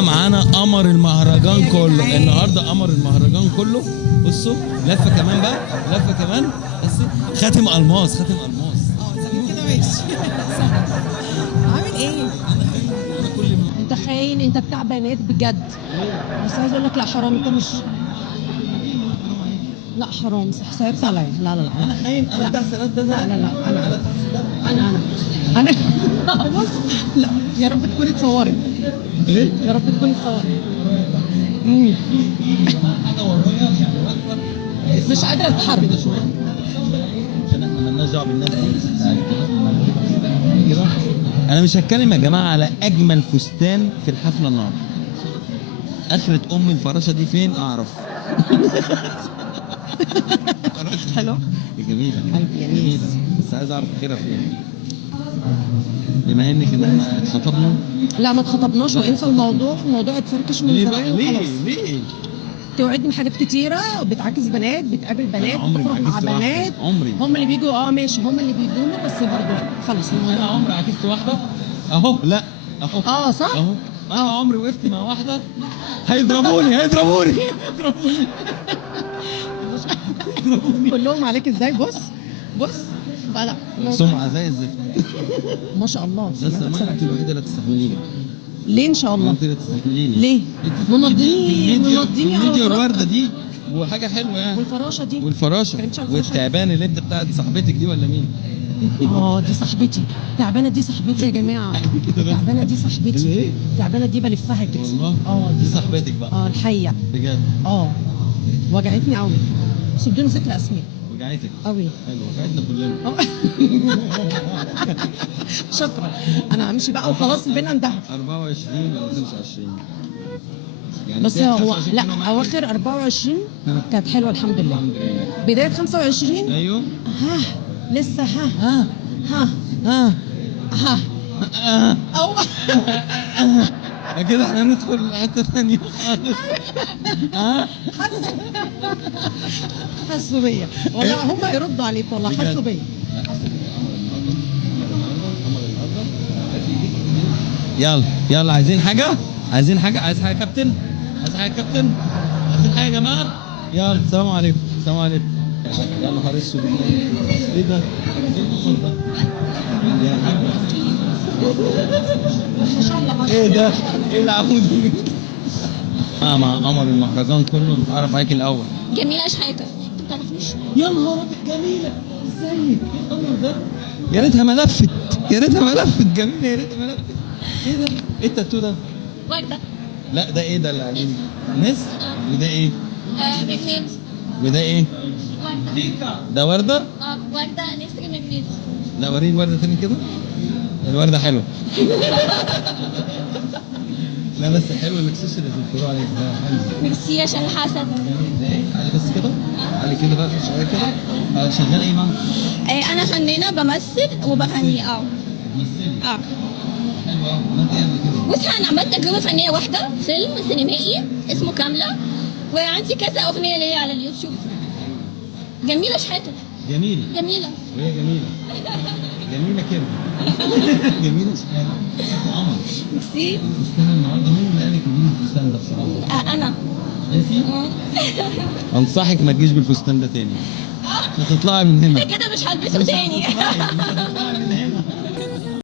جماعه معانا قمر المهرجان كله النهارده، قمر المهرجان كله. بصوا لفه كمان بقى، لفه كمان، بس خاتم الماس، خاتم الماس. ثانية كده ماشي. عامل ايه؟ انا كل ما انت خاين، انت بتاع بنات بجد. بس عايز اقول لك لا حرام، انت مش، لا حرام، صعبت عليا. لا لا لا انا خاين، انا بتاع سنات ده. لا لا لا انا بص، لا يا رب تكوني اتصورت. ايه؟ يا رب تكوني اتصورت. حاجه ورايا يعني واقفه مش قادره اتحرك. عشان احنا مالناش دعوه بالناس دي. كده انا مش هتكلم يا جماعه على اجمل فستان في الحفله النهارده. اخرة ام الفراشه دي فين اعرف. حلو. جميله قلبي يا جميله، بس عايز اعرف اخرها فين. بما انك ان احنا اتخطبنا. لا ما اتخطبناش، وانسى الموضوع، الموضوع اتفركش من ليه زمان بقى؟ وخلاص. ليه؟ توعدني بحاجات كتيرة، بتعاكس بنات، بتقابل بنات، عمري ما بتخرج مع عكست واحدة. بنات. عمري. هم اللي بيجوا، ماشي، هم اللي بيجوا بس برضه خلاص انا الموضوع. عمري عكست واحده اهو. لا اهو. صح؟ اهو انا عمري وقفت مع واحده. هيضربوني. كلهم عليك ازاي؟ بص بص. فلا سمعه زي الزفت. ما شاء الله. بس ما انت الوحيده اللي تستحمليني. ليه ان شاء الله؟ انت اللي تستحمليني. ليه؟ منضيني الميديا على طول. الورده دي وحاجه حلوه يعني. والفراشه دي. والفراشه كانتش على الفراشة. والتعبان اللي انت بتاعت صاحبتك دي ولا مين؟ دي صاحبتي. تعبانه دي صاحبتي يا جماعه. تعبانه دي صاحبتي. ايه؟ تعبانه دي بلفها كده. والله دي صاحبتك بقى. الحقيقه. بجد وجعتني قوي، بس بدون ذكر اسماء. وجعتك قوي. حلو، وجعتنا كلنا. شكرا. انا همشي بقى وخلاص، البنا انتهت. 24 ولا 25 يعني. بس بداية هو 25 لا، كانوا معاك؟ اواخر 24 كانت حلوه الحمد لله. الحمد لله. بدايه 25 ايوه. لسه ها ها ها ها او كده احنا ندخل حته ثانيه خالص. ها حسوا بيا والله، هم يردوا عليك والله، بجد. حسوا بيا. يلا عايزين حاجه؟ عايز حاجه يا كابتن؟ عايز حاجه يا كابتن؟ عايزين حاجه يا جماعه؟ يلا السلام عليكم. السلام عليكم. يا نهار اسود. ايه ده؟ ايه القمر ده؟ يا حاج. ما شاء الله. ايه ده؟ ايه العمود ده؟ مع قمر المهرجان كله نتعرف عليك الاول. جميلة شحاتة، انت بتعرفنيش؟ يا نهار ابيض، جميله. ازيك؟ ايه القمر ده؟ يا ريتها ما لفت، يا ريتها ما لفت. جميله يا ريتها ما لفت. ايه ده؟ ايه التاتو ده؟ وردة. لا ده ايه ده اللي عليه؟ نسر. وده ايه؟ مجنيت. وده ايه؟ وردة. ده ورده؟ وردة نسر مجنيت. لا وريني ورده تاني كده. الورده حلوه. لا بس حلو الاكسسوارز اللي بتقولوا عليه ده حلو. ميرسي عشان الحسد. علي بس كده، علي كده بقى شويه كده. شغال ايه بقى؟ انا فنانة بمثل وبغني. بتمثلي؟ اه حلو قوي. عملت ايه قبل كده؟ بص، انا عملت تجربة فنية واحدة، فيلم سينمائي اسمه كاملة، وعندي كذا اغنية ليا على اليوتيوب. جميلة شحاتة. جميله. جميلة. وهي جميله. جميله كده. جميله شحاته. قمر. ميرسي. الفستان النهارده مين اللي قالك تجيبي الفستان ده بصراحه؟ انا. انتي؟ انصحك ما تجيش بالفستان ده تاني. هتطلعي من هنا. كده مش هلبسه تاني. مش هتطلعي من هنا.